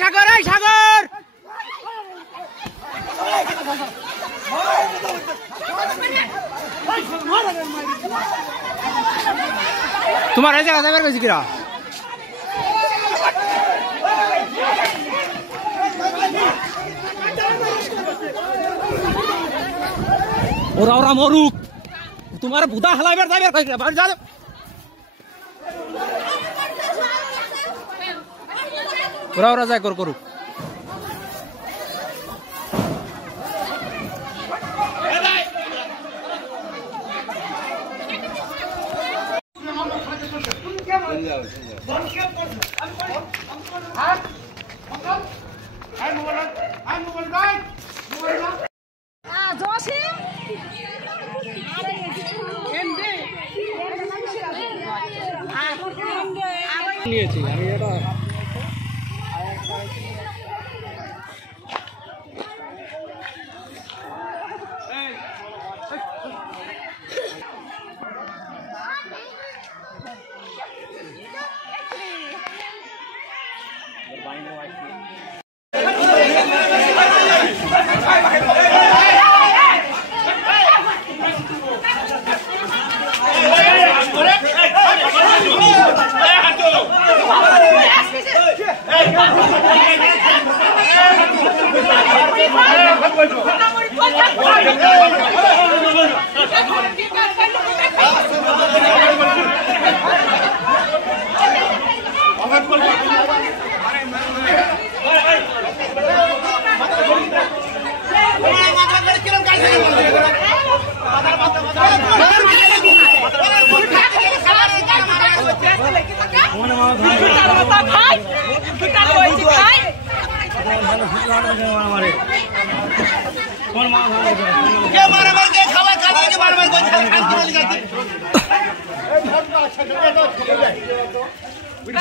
সাগর এই সাগর তোমার এই জায়গা যাবার কইছি কিরা ওরা ওরা মরুক তোমার বুদা হালাইবার যাইবার কইছি বাড়ি যা ওরা ওরা যাই করুক নিয়েছি আমি এটা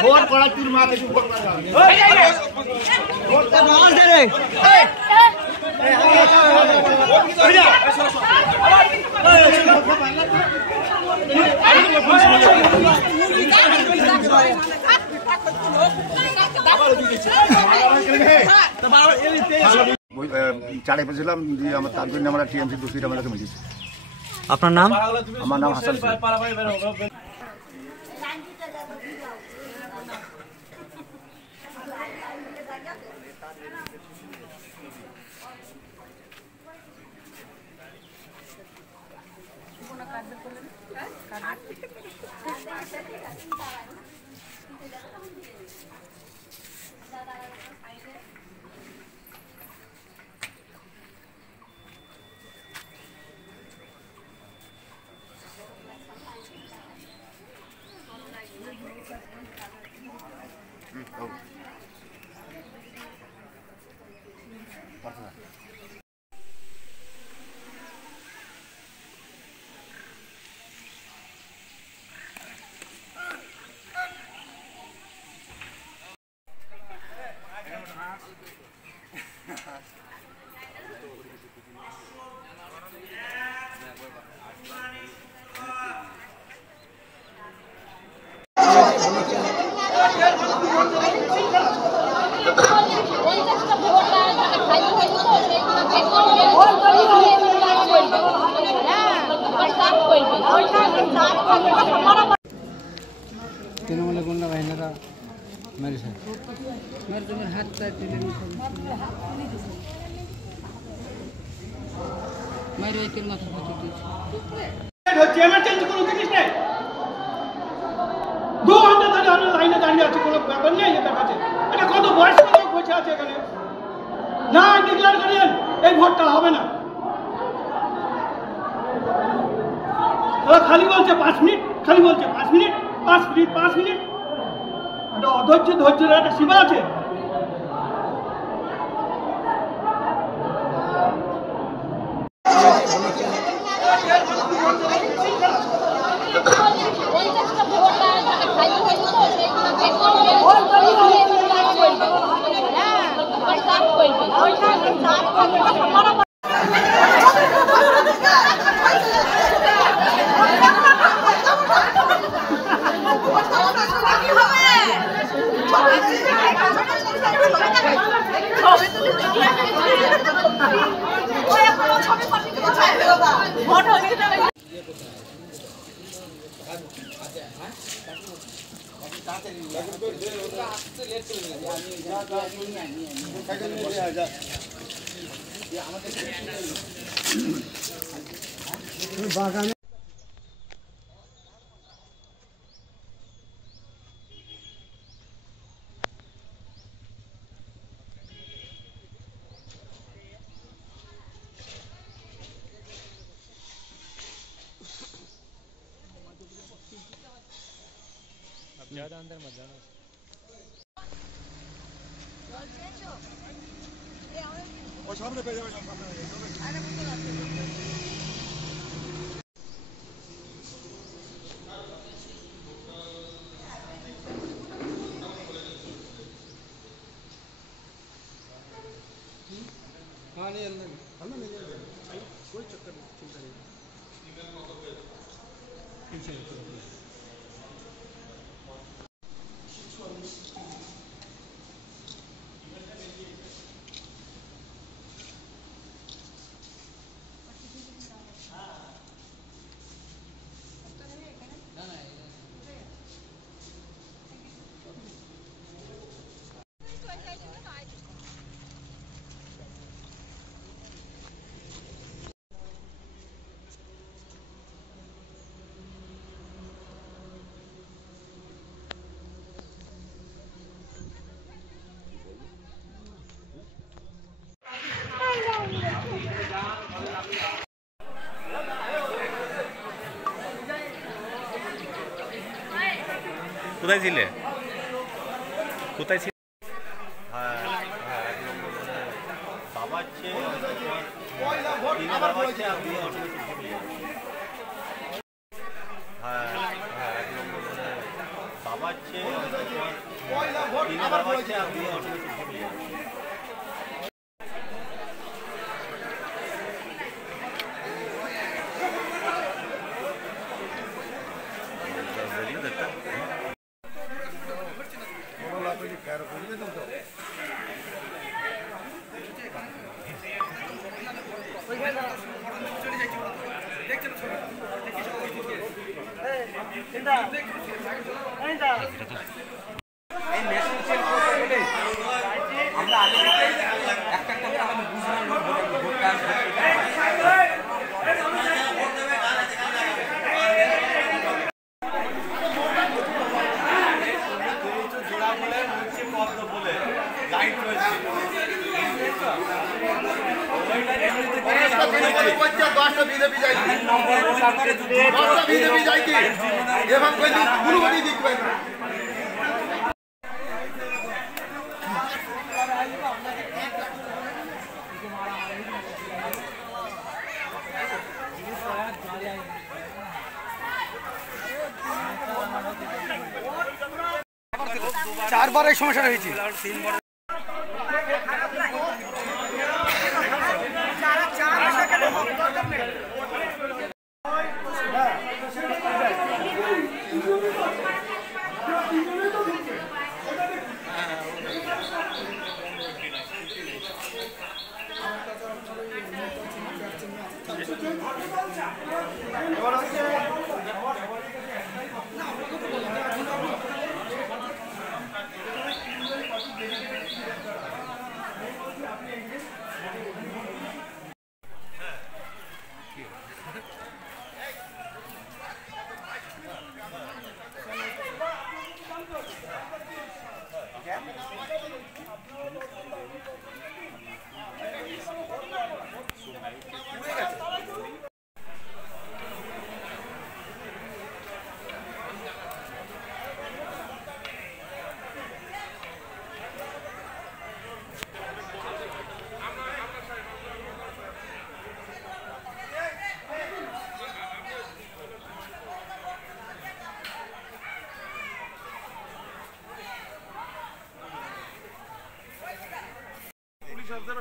बहुत बड़ा टूर मारे के ऊपर চাড়ে পেয়েছিলাম যে আমার তার জন্য আমরা টিএমসি দুশোটা মেলাকে মিলেছি। আপনার নাম? আমার নাম হাসান। तृणमूल गुंडा बाहिनीरा मेरे साथ मेरे तो मेरे हाथ मेरे एक माथा पहुंची इमरजेंसी কোনো জিনিস নেই 2 ঘন্টা ধরে আমরা লাইনে দাঁড়িয়ে আছি কোনো ব্যাপার নেই এটা কাছে এটা কত বয়স্ক লোক বসে আছে এখানে না ডিক্লেয়ার করেন এই ভোটটা হবে না ওরা খালি বলছে 5 মিনিট খালি বলছে 5 মিনিট 5 মিনিট এটা ধৈর্যের একটা সীমা আছে বাগানে ज्यादा अंदर मत जाना। और सामने पे जाओ सामने। हाँ नहीं अंदर नहीं कोई चक्कर नहीं चिंता नहीं। কোথায় ছিলে? কোথায় ছিলে? বাবা হচ্ছে বাবা হচ্ছে আপনি বাবা হচ্ছে বাবা হচ্ছে আপনি চারবার এই সমস্যা হয়েছে।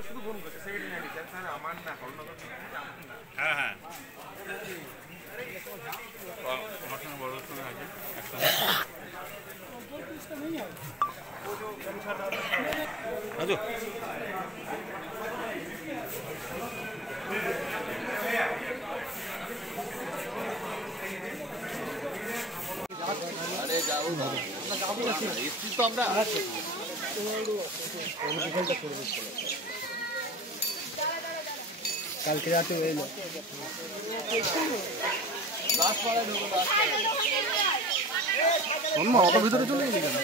শুধু ফোন করছে সেক্রেটারি আমার না হ্যাঁ হ্যাঁ আমার সঙ্গে বড় সঙ্গে আছে রাজু তো আমরা কালকে রাতে এলো অত ভিতরে চলে গেলি কেন?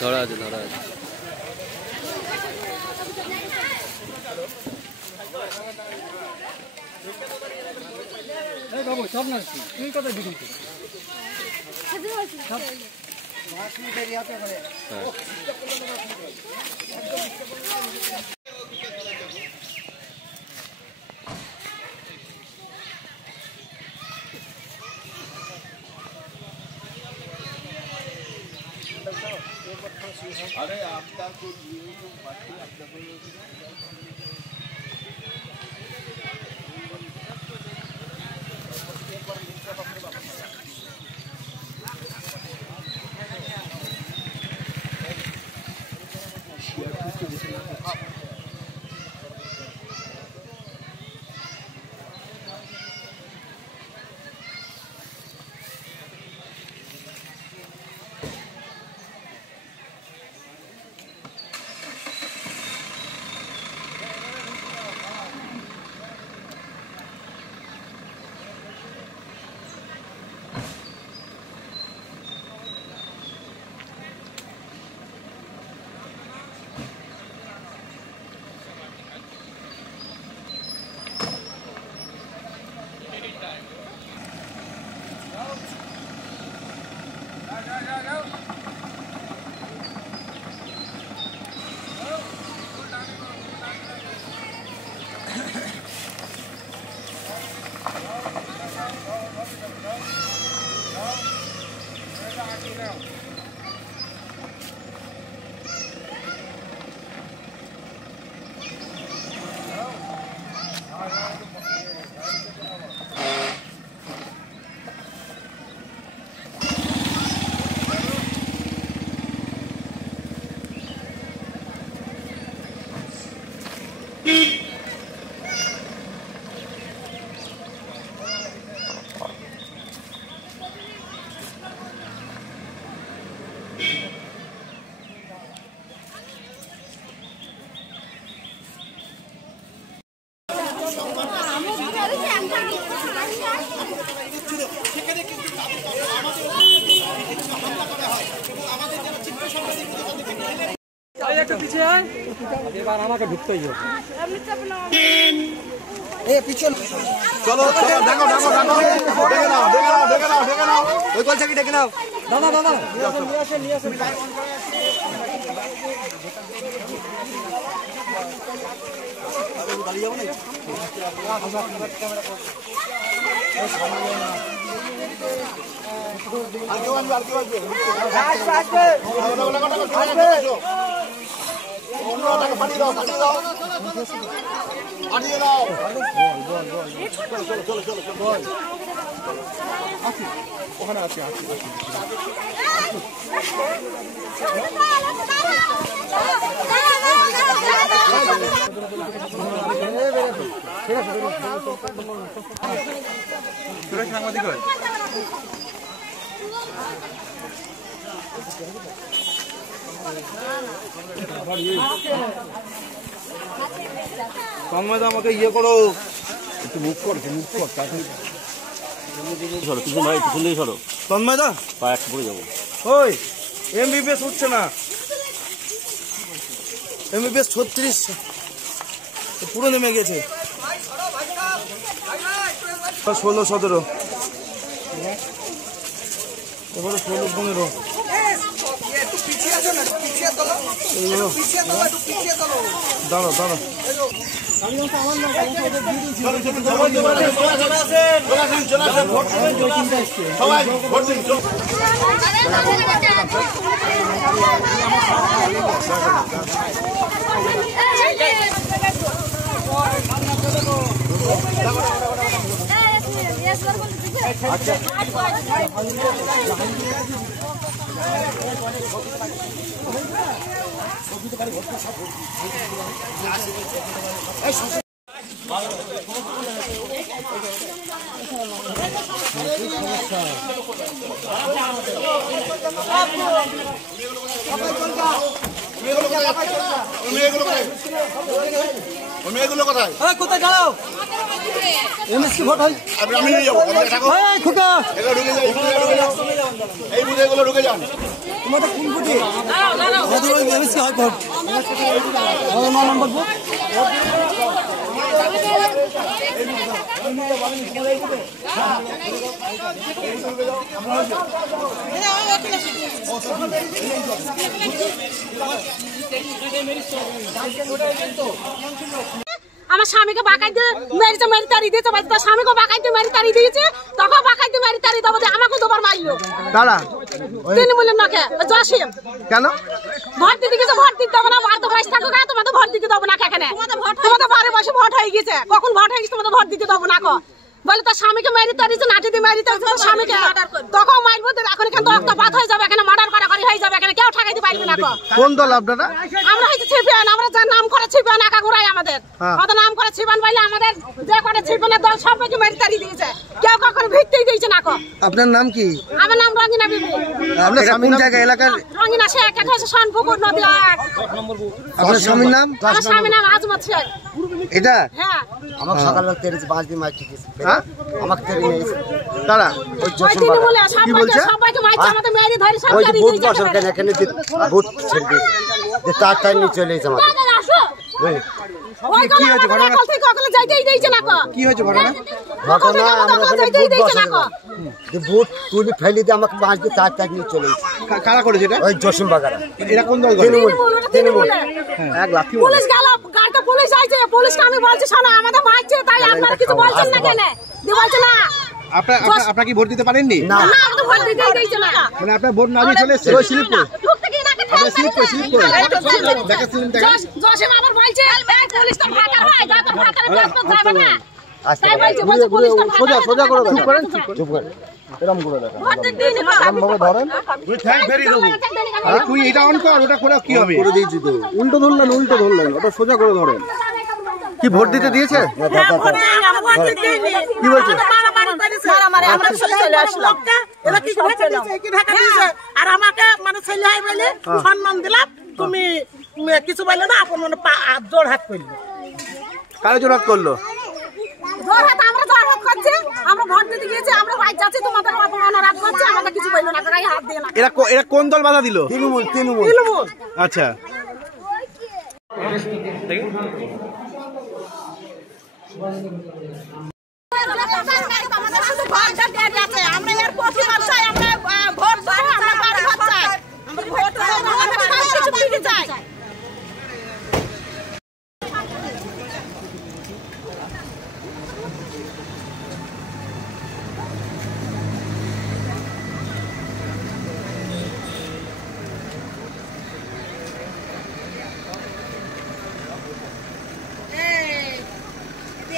ধরা আছে ধরা আছে বাবু সব না তুই কথা দিবি अरे आपका कुछ बाकी आपका कोई এবার আমাকে ঢুকতেই হবে চলো দেখো দেখে নাও ওই কল চাকি ডেকে নাও দাদা নিয়ে আসেন বাড়ি যাবো না ওখানে আছে সাংবাদিক হয় তন্ময় দা আমাকে ইয়ে করো একটু মুখ কর সরো পিছন ভাই পিছন দিকে সরো তন্ময় দা পা একটু পড়ে যাবো ওই এমবিবিএস উঠছে না এমবিবিএস 36 পুরো নেমে গেছে 16-17 এবারে 16-15 দাঁড়ো Yes, মেয়েগুলো কোথায়? কোথায় দাঁড়াও এমএসসি ভোট হয় আমি নিয়ে যাবো। খোকা এই বুথে এগুলো ঢুকে যান। তোমাদের কোন বুথে আমাদের ওই এমএসসি হয় ভোট আমাদের 9 নম্বর বুথ আমার স্বামীকে বাঁকাইতে মেরেছে মেরে তাড়ি দিয়েছে তার স্বামীকে বাঁকাইতে মেরে তাড়ি দিয়েছে তখন বাঁকাইতে মেরে তাড়ি দেবো আমাকে দুবার মারলো দাঁড়া তিনি বললেন না কে জসিম কেন ভোট দিতে গেছে ভোট দিতে হবে না বাড়িতে বসে থাকো না তোমাদের ভোট দিতে দেবো না এখানে তোমাদের বাড়ি বসে ভোট হয়ে গেছে কখন ভোট হয়ে গেছে তোমাদের ভোট দিতে দেবো না বলে তার স্বামীকে মেরে তাড়িয়েছে নাটি দিয়ে মেরে তাড়িয়েছে তার স্বামীকে তখন মারবো এখন এখানে তো রক্তপাত হয়ে যাবে এখানে মার্ডার করাকরি হয়ে যাবে এখানে কেউ ঠেকাইতে পারবে না কোন দল আপনারা আমরা হচ্ছে ছিপিয়ান আমরা যার নাম করে ছিপিয়ান একা ঘুরাই আমাদের নাম করে ছিপান বলে আমাদের যে করে ছিপানের দল সবাইকে মেরে তাড়িয়ে দিয়েছে কেউ কখনো ভিত্তি দিয়েছে না আপনার নাম কি আমার নাম রঙিনা বিবি আপনার স্বামীর জায়গা এলাকার রঙিনা শেখ এটা হচ্ছে সনপুকুর নদী আপনার স্বামীর নাম আমার স্বামীর নাম আজমত শেখ এটা হ্যাঁ আমার সকালবেলা তেরেছে 5 দিন মার ঠিক আছে হ্যাঁ আমাকে তেরে নিয়েছে দাঁড়া ওই ওই তিনি বলে কি বলছে? সবাইকে মারছে আমাদের মেরে ধরে সব ওই যে তাড়িয়ে বুথ দিয়েছে বসার কেন এখানে যে বুথ ছেড়ে দিয়েছে যে তার নিয়ে চলে এসেছে আমাকে আসো বুঝলি? ওই গলা আমাদের একাল থেকে ওখানে যাইতেই দিয়েছে না কি হয়েছে ঘটনা ঘটনা আমরা ওখানে যাইতেই বুথ দিয়েছে না বসানো যে বুথ তুলি ফেলে দিয়ে আমাকে 5 দিন তার নিয়ে চলে এসেছে কারা করেছে এটা ওই জসিম বাগারা এরা কোন দল করে তৃণমূল এক লাঠি পুলিশ গেল গাড়িতে পুলিশ আইছে পুলিশকে আমি বলছি শোনো আমাদের মারছে তাই আপনারা কিছু বলছেন না কেন দি বলছে না আপনারা কি ভোট দিতে পারেননি না না আমাদের ভোট দিতেই দিয়েছে না মানে আপনার ভোট না দিয়ে চলে এসেছে ওই স্লিপ ঢুকতে গিয়ে নাকি আপনার স্লিপ দেখা স্লিপ দেখা জসিম আবার বলছে পুলিশ তো ফাঁকা হয় যা তো ফাঁকা রাস্তা যাবে না আচ্ছা তাই বলছে পুলিশ তো সোজা করে চুপ করেন চুপ করে এরকম করে দেখা ভোট দিতে দিন ভাবে ধরেন তুই এটা অন কর ওটা করে কি হবে করে দিয়েছি তো উল্টো ধরলেন ওটা সোজা করে ধরেন কি ভোট দিতে দিয়েছে কি বলছে আমরা চলে আসলাম এরা কি ঢাকা দিয়েছে কি ঢাকা দিয়েছে আর আমাকে মানে ছেলে হয় বলে সম্মান দিলাম তুমি কিছু বললে না আপন মানে জোর হাত করলো কারে জোরাত করলো জোরহাট আমরা জোরহাট করছি আমরা ভোট দিতে গিয়েছি আমরা বাইক যাচ্ছি তোমাদের অপমানরাত করছে আমাদের কিছু বললো না গায়ে হাত দিয়ে না এরা কোন দল বাধা দিল তৃণমূল আচ্ছা আমাদের শুধু ভোটটা দেওয়া যাচ্ছে আমরা এর প্রতিবাদ চাই আমরা ভোট চাই আমরা বাড়ি ঘর চাই আমরা ভোট আমরা কিছু দিতে চাই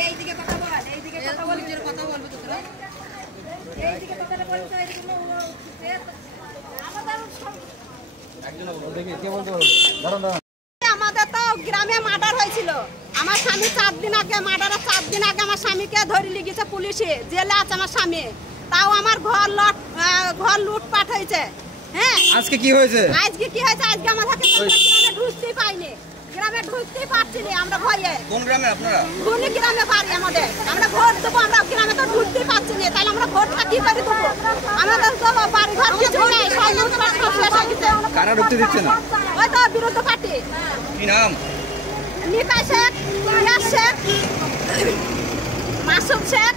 এইদিকে কথা বল এইদিকে কথা বল নিজের কথা বলবো তোরা এইদিকে কথাটা বলছো এইদিকে আমাদের তো গ্রামে মার্ডার হয়েছিল আমার স্বামী 4 দিন আগে মার্ডারের 4 দিন আগে আমার স্বামীকে ধরে নিয়ে গেছে পুলিশে জেলে আছে আমার স্বামী তাও আমার ঘর লুটপাট হয়েছে হ্যাঁ আজকে কি হয়েছে আজকে আমাদেরকে গ্রামে ঢুকতেই পাইনি গ্রামে ঢুকতেই পারছি না আমরা ভয়ে কোন গ্রামে আপনারা কোন গ্রামে বাড়ি আমাদের আমরা ভোট দেবো আমরা গ্রামে তো ঢুকতেই পারছি না তাহলে আমরা ভোটটা কি করে দেবো আমাদের তো বাড়ি ঘর কিছু নেই কারা ঢুকতে দিচ্ছে না ওই তো বিরোধী পার্টি কি নাম নিতাই শেখ ইয়াস শেখ মাসুদ শেখ